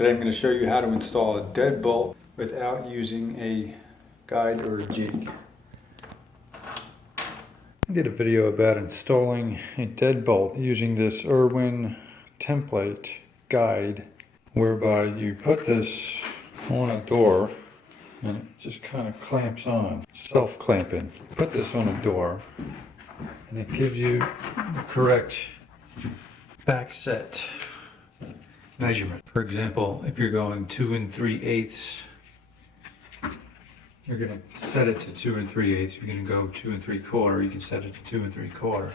Today I'm going to show you how to install a deadbolt without using a guide or a jig. I did a video about installing a deadbolt using this Irwin template guide, whereby you put this on a door and it just kind of clamps on, self-clamping. Put this on a door and it gives you the correct back set measurement. For example, if you're going 2 3/8, you're going to set it to 2 3/8. If you're going to go 2 3/4, you can set it to 2 3/4.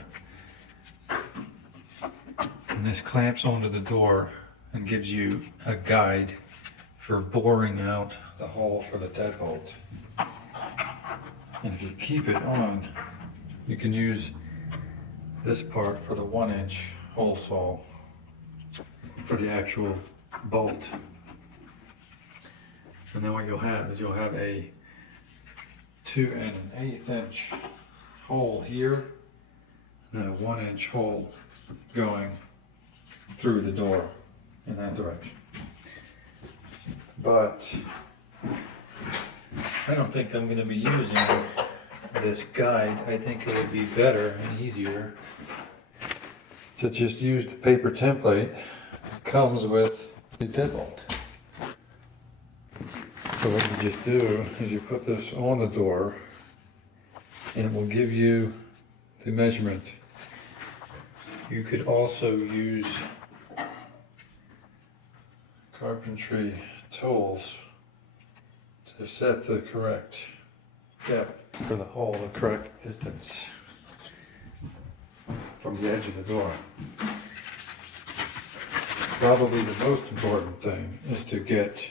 And this clamps onto the door and gives you a guide for boring out the hole for the deadbolt. And if you keep it on, you can use this part for the 1-inch hole saw for the actual bolt. And then what you'll have is a 2 1/8 inch hole here, and then a 1-inch hole going through the door in that direction. But I don't think I'm going to be using this guide. I think it would be better and easier to just use the paper template that comes with the deadbolt. So what you just do is you put this on the door and it will give you the measurement. You could also use carpentry tools to set the correct depth for the hole, the correct distance from the edge of the door. Probably the most important thing is to get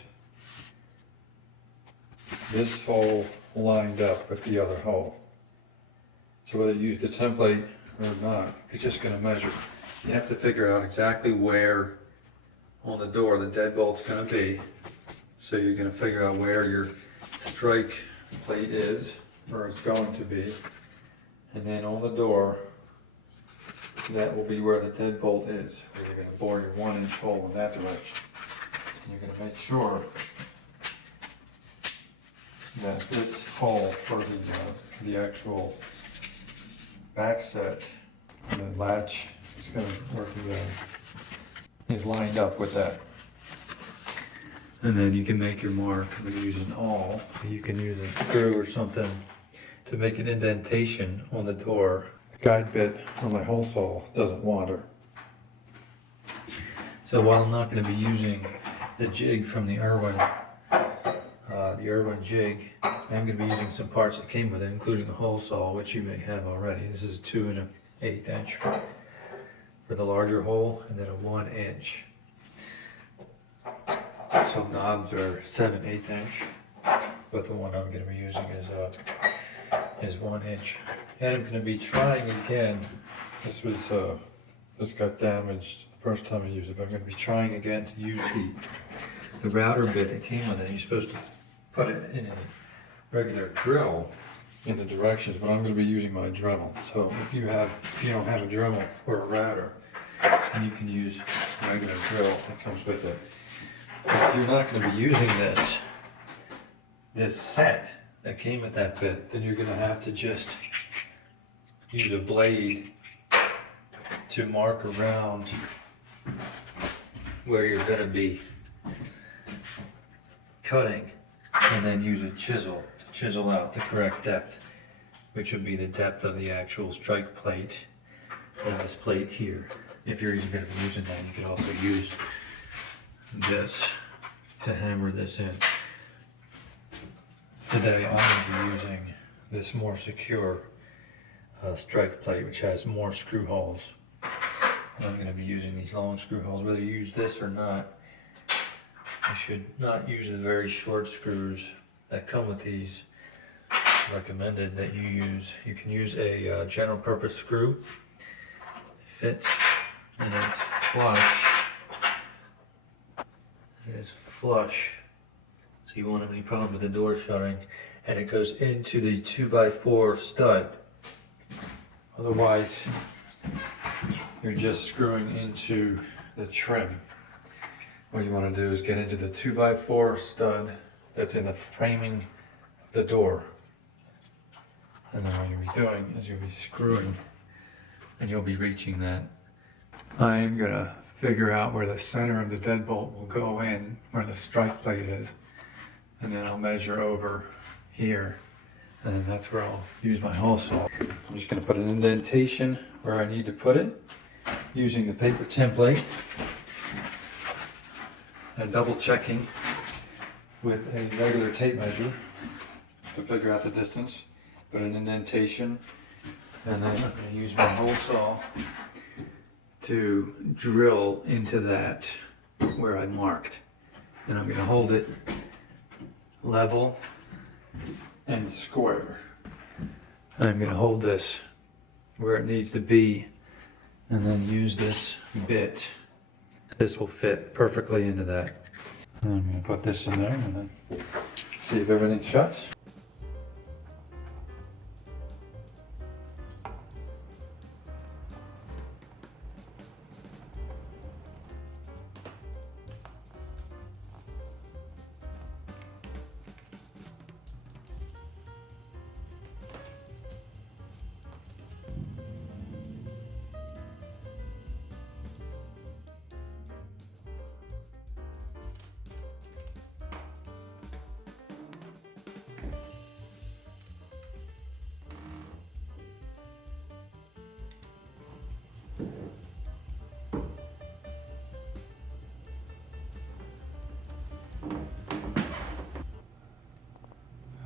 this hole lined up with the other hole. So whether you use the template or not, you're just going to measure. You have to figure out exactly where on the door the deadbolt's going to be. So you're going to figure out where your strike plate is, or it's going to be. And then on the door, that will be where the deadbolt is, where you're going to bore your 1-inch hole in that direction. And you're going to make sure that this hole for the actual back set, the latch is going to is lined up with that. And then you can make your mark. I'm going to use an awl. You can use a screw or something to make an indentation on the door. The guide bit on my hole saw doesn't wander. So while I'm not going to be using the jig from the Irwin jig, I'm going to be using some parts that came with it, including a hole saw, which you may have already. This is a 2 1/8 inch for the larger hole, and then a 1 inch. Some knobs are 7 1/8 inch, but the one I'm going to be using is 1 inch. And I'm going to be trying again. This got damaged the first time I used it, but I'm going to be trying again to use the router bit that came with it. You're supposed to put it in a regular drill in the directions, but I'm going to be using my Dremel. So if you don't have a Dremel or a router, then you can use a regular drill that comes with it. If you're not going to be using this set that came with that bit, then you're going to have to just use a blade to mark around where you're going to be cutting, and then use a chisel to chisel out the correct depth, which would be the depth of the actual strike plate and this plate here. If you're even going to be using that, you could also use this to hammer this in. Today I'm going to be using this more secure strike plate, which has more screw holes. And I'm going to be using these long screw holes. Whether you use this or not, you should not use the very short screws that come with these. It's recommended that you use. You can use a general purpose screw. It fits and it's flush. It is flush, so you won't have any problems with the door shutting, and it goes into the 2x4 stud. Otherwise, you're just screwing into the trim what you want to do is get into the 2x4 stud that's in the framing of the door. And then what you'll be doing is you'll be screwing and you'll be reaching that. I'm gonna figure out where the center of the deadbolt will go in, where the strike plate is. And then I'll measure over here. And then that's where I'll use my hole saw. I'm just gonna put an indentation where I need to put it using the paper template. And double checking with a regular tape measure to figure out the distance. Put an indentation, and then I'm going to use my hole saw to drill into that where I marked. And I'm going to hold it level and square. And I'm going to hold this where it needs to be, and then use this bit. This will fit perfectly into that. And I'm going to put this in there and then see if everything shuts.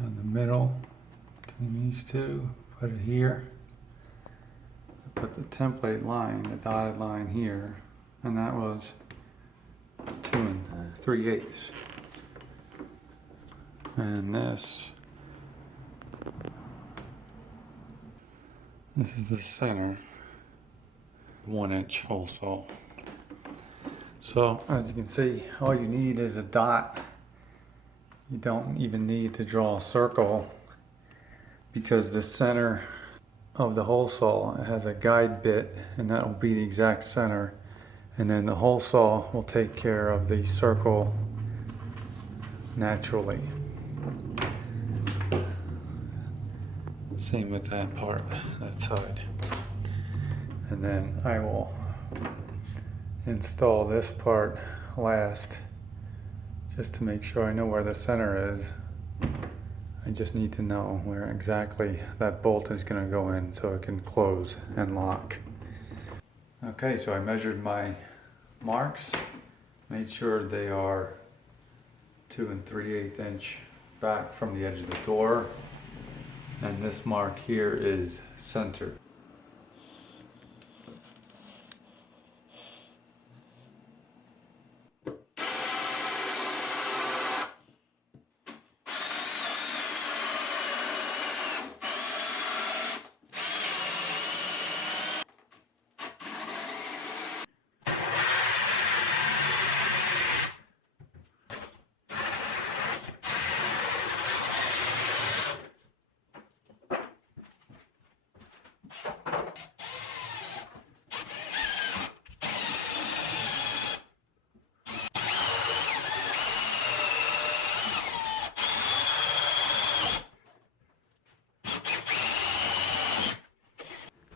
In the middle between these two, put it here. Put the template line, the dotted line here, and that was 2 3/8. And this is the center 1-inch hole saw. So as you can see, all you need is a dot. You don't even need to draw a circle because the center of the hole saw has a guide bit, and that will be the exact center. And then the hole saw will take care of the circle naturally. Same with that part, that side. And then I will install this part last, just to make sure I know where the center is. I just need to know where exactly that bolt is going to go in so it can close and lock. Okay, so I measured my marks, made sure they are 2 3/8 inch back from the edge of the door, and this mark here is centered.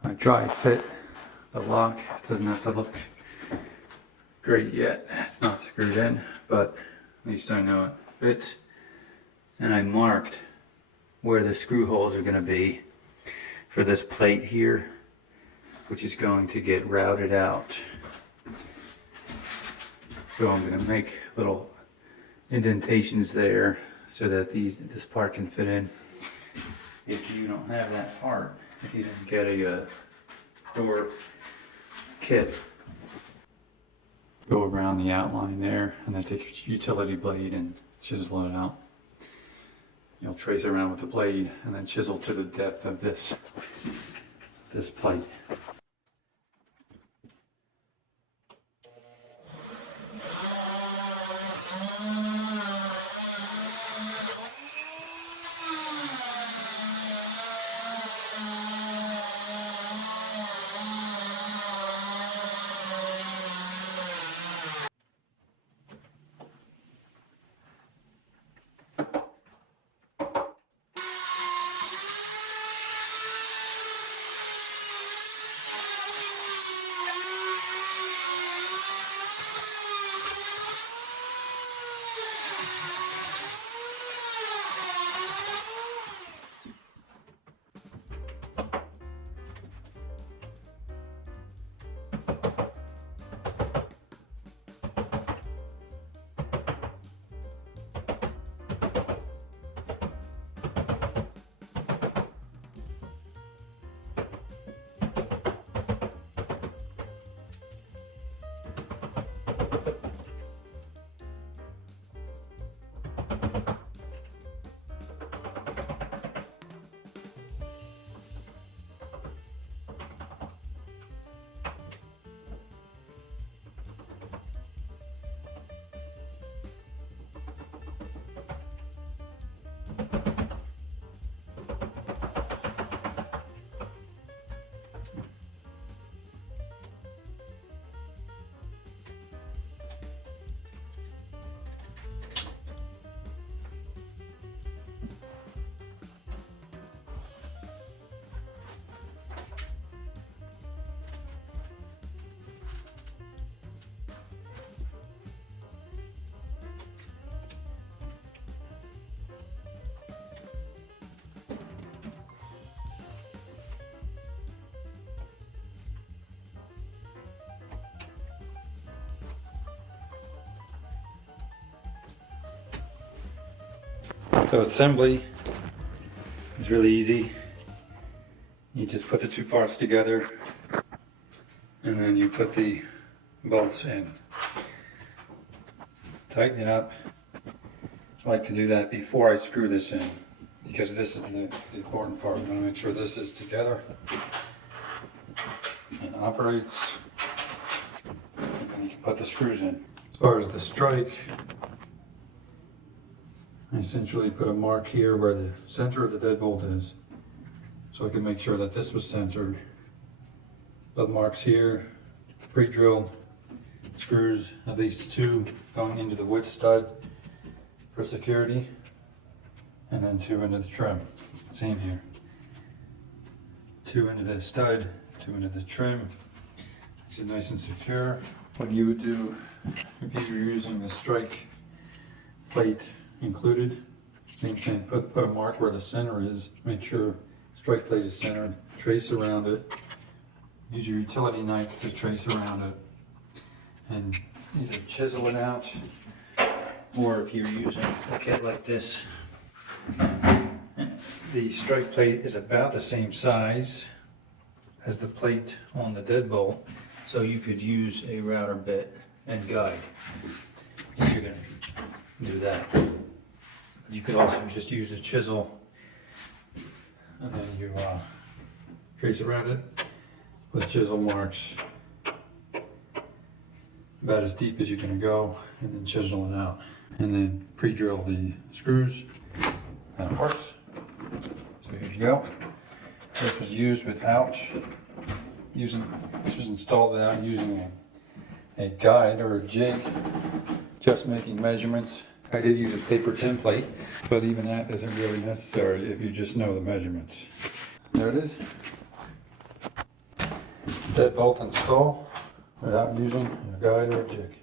I dry fit the lock. It doesn't have to look great yet. It's not screwed in, but at least I know it fits. And I marked where the screw holes are going to be for this plate here, which is going to get routed out. So I'm going to make little indentations there so that this part can fit in. If you don't have that part, if you didn't get a door kit, go around the outline there and then take your utility blade and chisel it out. You'll trace around with the blade and then chisel to the depth of this plate. So assembly is really easy. You just put the two parts together and then you put the bolts in. Tighten it up. I like to do that before I screw this in because this is the important part. I'm going to make sure this is together and operates, and then you can put the screws in. As far as the strike, I essentially put a mark here where the center of the deadbolt is, so I can make sure that this was centered. But marks here, pre-drilled screws, at least 2 going into the wood stud for security, and then 2 into the trim. Same here. 2 into the stud, 2 into the trim. Makes it nice and secure. What you would do if you were using the strike plate included, same thing, put a mark where the center is, make sure strike plate is centered, trace around it, use your utility knife to trace around it, and either chisel it out, or if you're using a kit like this, the strike plate is about the same size as the plate on the deadbolt, so you could use a router bit and guide if you're going to do that. You could also just use a chisel and then you trace around it with chisel marks about as deep as you can go, and then chisel it out, and then pre-drill the screws, and it works. So here you go. This was used without using, this was installed without using a guide or a jig, just making measurements. I did use a paper template, but even that isn't really necessary if you just know the measurements. There it is. Deadbolt install without using a guide or a jig.